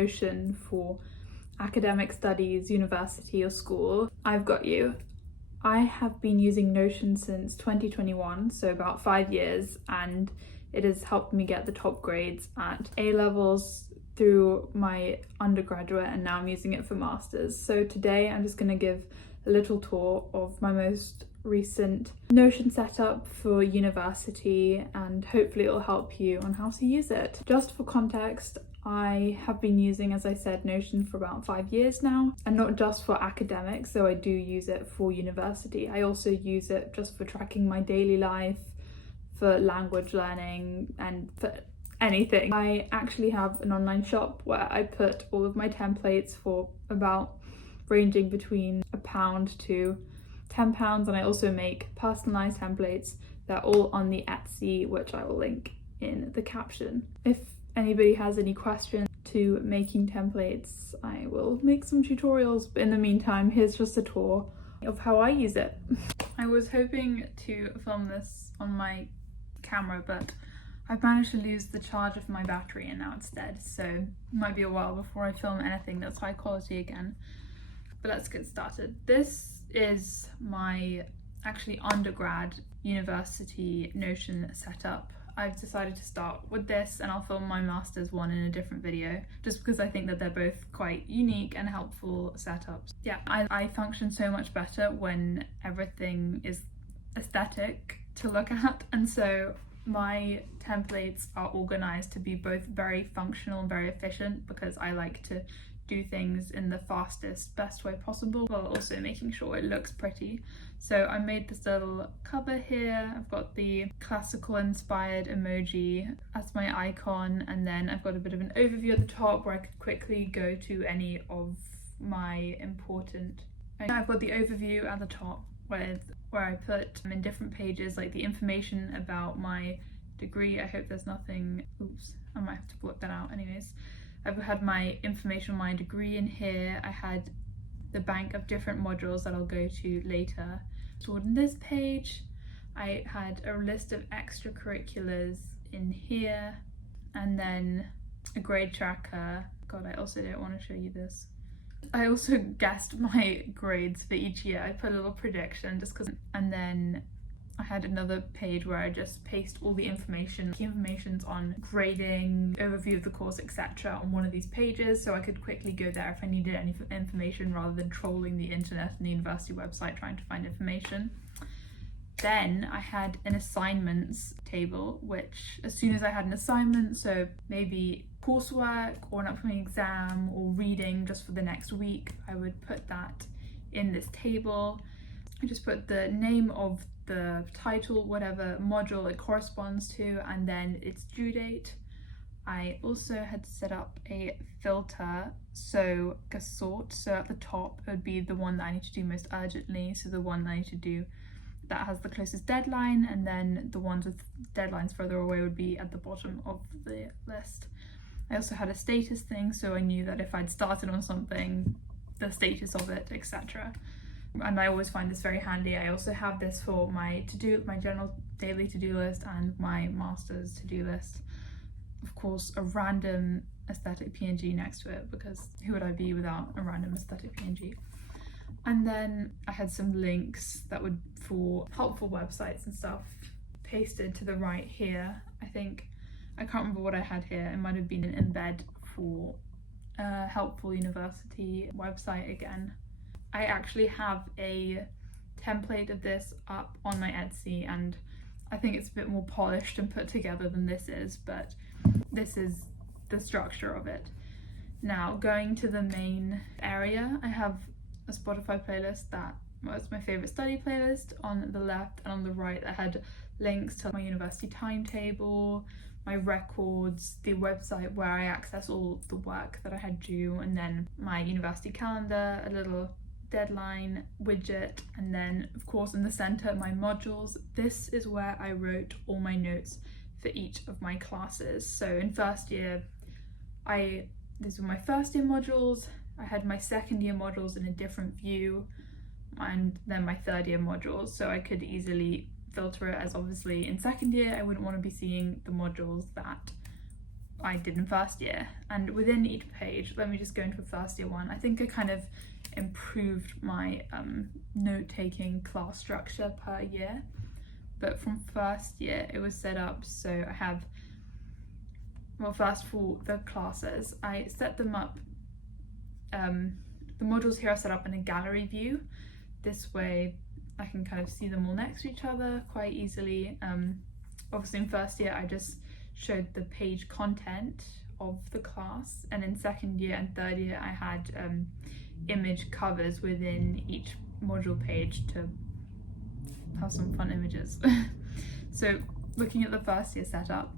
Notion for academic studies, university or school, I've got you. I have been using Notion since 2021, so about 5 years, and it has helped me get the top grades at A-levels through my undergraduate, and now I'm using it for masters. So today I'm just going to give a little tour of my most recent Notion setup for university, and hopefully it will help you on how to use it. Just for context, I have been using, as I said, Notion for about 5 years now, and not just for academics, though I do use it for university. I also use it just for tracking my daily life, for language learning, and for anything. I actually have an online shop where I put all of my templates for about ranging between £1 to £10, and I also make personalized templates. They're all on the Etsy, which I will link in the caption. If anybody has any questions to making templates, I will make some tutorials, but in the meantime, here's just a tour of how I use it. I was hoping to film this on my camera, but I've managed to lose the charge of my battery and now it's dead, so it might be a while before I film anything that's high quality again. But let's get started. This is my actually undergrad university Notion setup. I've decided to start with this, and I'll film my master's one in a different video, just because I think that they're both quite unique and helpful setups. Yeah, I function so much better when everything is aesthetic to look at, and so my templates are organized to be both very functional and very efficient, because I like to do things in the fastest, best way possible, while also making sure it looks pretty. So I made this little cover here. I've got the classical inspired emoji as my icon, and then I've got a bit of an overview at the top where I could quickly go to any of my important. I've got the overview at the top where I put in different pages like the information about my degree. I hope there's nothing, oops, I might have to block that out anyways. I've had my information on my degree in here. I had the bank of different modules that I'll go to later stored in this page. I had a list of extracurriculars in here, and then a grade tracker. God, I also don't want to show you this. I also guessed my grades for each year. I put a little prediction just because, and then I had another page where I just paste all the information, key informations on grading, overview of the course, etc. on one of these pages, so I could quickly go there if I needed any information rather than trolling the internet and the university website trying to find information. Then I had an assignments table, which as soon as I had an assignment, so maybe coursework or an upcoming exam or reading just for the next week, I would put that in this table. I just put the name of the title, whatever module it corresponds to, and then its due date. I also had set up a filter, so a sort, so at the top it would be the one that I need to do most urgently, so the one that I need to do that has the closest deadline, and then the ones with deadlines further away would be at the bottom of the list. I also had a status thing, so I knew that if I'd started on something, the status of it, etc. And I always find this very handy. I also have this for my general daily to-do list and my master's to-do list. Of course, a random aesthetic PNG next to it, because who would I be without a random aesthetic PNG? And then I had some links that would for helpful websites and stuff pasted to the right here. I can't remember what I had here. It might have been an embed for a helpful university website again. I actually have a template of this up on my Etsy, and I think it's a bit more polished and put together than this is, but this is the structure of it. Now, going to the main area, I have a Spotify playlist that was my favorite study playlist. On the left and on the right, I had links to my university timetable, my records, the website where I access all the work that I had due, and then my university calendar, a little deadline widget, and then of course in the center my modules. This is where I wrote all my notes for each of my classes. So in first year, these were my first year modules. I had my second year modules in a different view, and then my third year modules, so I could easily filter it, as obviously in second year I wouldn't want to be seeing the modules that I did in first year. And within each page, let me just go into a first year one. I think I kind of improved my note-taking class structure per year. But from first year, it was set up so I have, well, first for the classes, I set them up, the modules here are set up in a gallery view. This way I can kind of see them all next to each other quite easily. Obviously in first year I just showed the page content of the class, and in second year and third year I had image covers within each module page to have some fun images. So looking at the first year setup,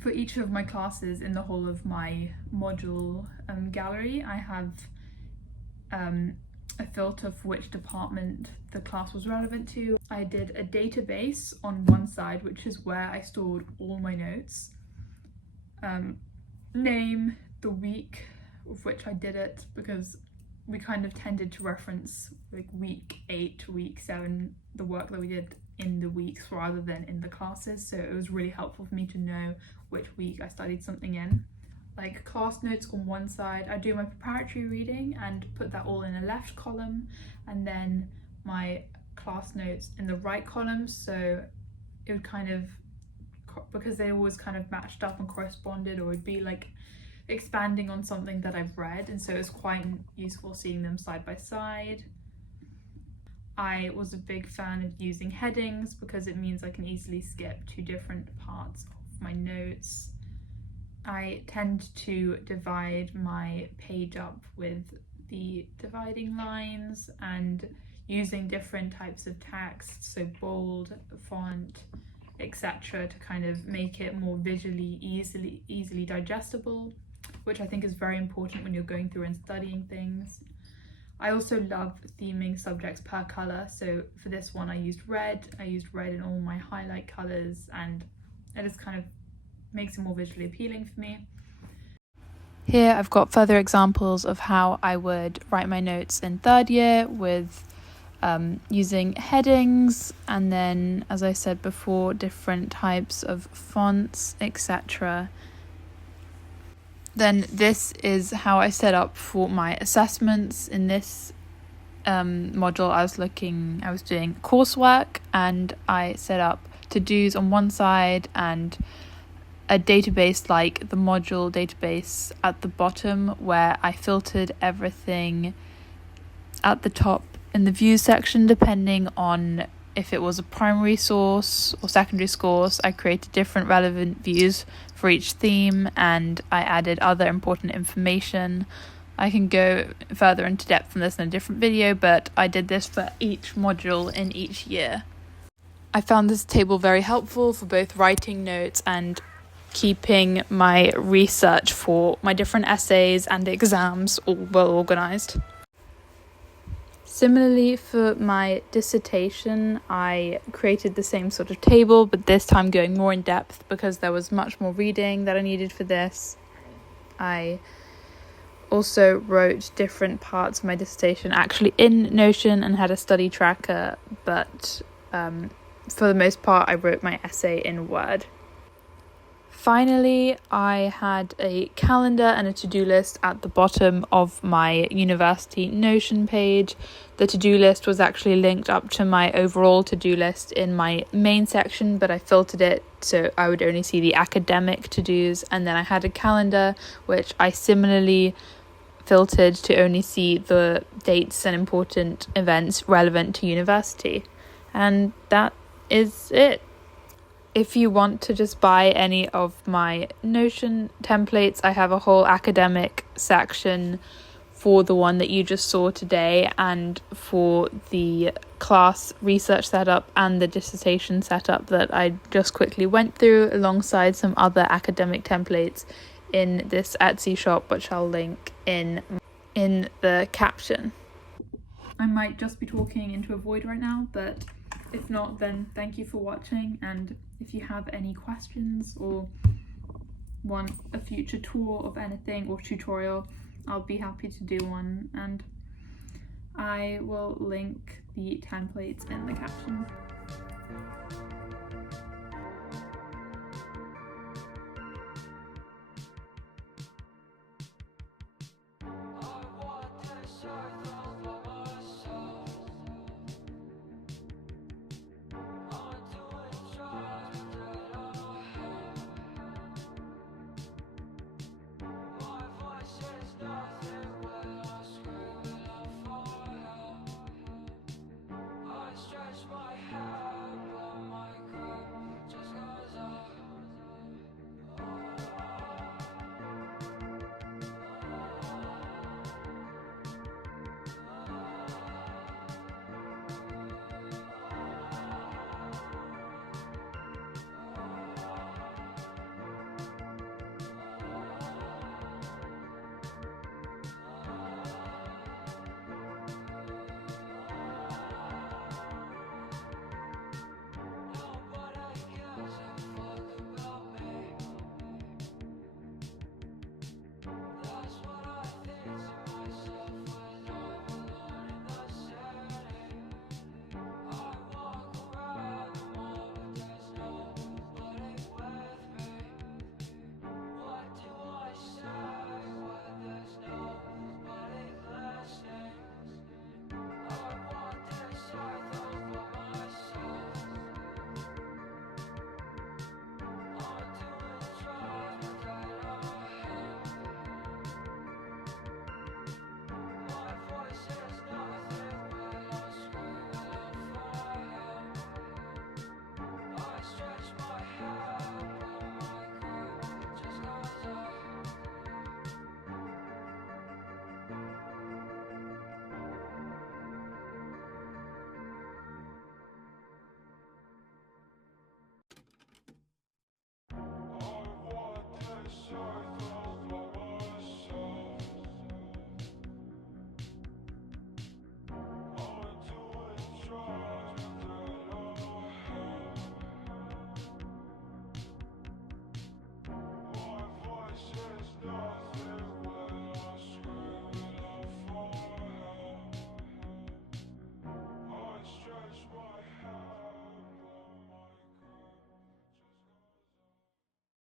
for each of my classes in the whole of my module gallery, I have a filter for which department the class was relevant to. I did a database on one side, which is where I stored all my notes. Name, the week of which I did it, because we kind of tended to reference like week 8 to week 7, the work that we did in the weeks rather than in the classes, so it was really helpful for me to know which week I studied something in. Like class notes on one side, I do my preparatory reading and put that all in a left column, and then my class notes in the right column, so it would kind of, because they always kind of matched up and corresponded, or it'd be like expanding on something that I've read, and so it's quite useful seeing them side by side. I was a big fan of using headings because it means I can easily skip to different parts of my notes. I tend to divide my page up with the dividing lines and using different types of text, so bold, font, etc., to kind of make it more visually easily digestible, which I think is very important when you're going through and studying things. I also love theming subjects per colour, so for this one I used red in all my highlight colours, and it just kind of makes it more visually appealing for me. Here I've got further examples of how I would write my notes in third year with using headings, and then, as I said before, different types of fonts, etc. Then this is how I set up for my assessments. In this module I was doing coursework, and I set up to-dos on one side and a database like the module database at the bottom, where I filtered everything at the top in the views section depending on if it was a primary source or secondary source. I created different relevant views for each theme, and I added other important information. I can go further into depth on this in a different video, but I did this for each module in each year. I found this table very helpful for both writing notes and keeping my research for my different essays and exams all well organised. Similarly, for my dissertation, I created the same sort of table, but this time going more in depth because there was much more reading that I needed for this. I also wrote different parts of my dissertation actually in Notion and had a study tracker, but for the most part I wrote my essay in Word. Finally, I had a calendar and a to-do list at the bottom of my university Notion page. The to-do list was actually linked up to my overall to-do list in my main section, but I filtered it so I would only see the academic to-dos, and then I had a calendar which I similarly filtered to only see the dates and important events relevant to university. And that is it. If you want to just buy any of my Notion templates, I have a whole academic section for the one that you just saw today, and for the class research setup and the dissertation setup that I just quickly went through, alongside some other academic templates in this Etsy shop, which I'll link in the caption. I might just be talking into a void right now, but if not, then thank you for watching, and if you have any questions or want a future tour of anything or tutorial, I'll be happy to do one, and I will link the templates in the caption.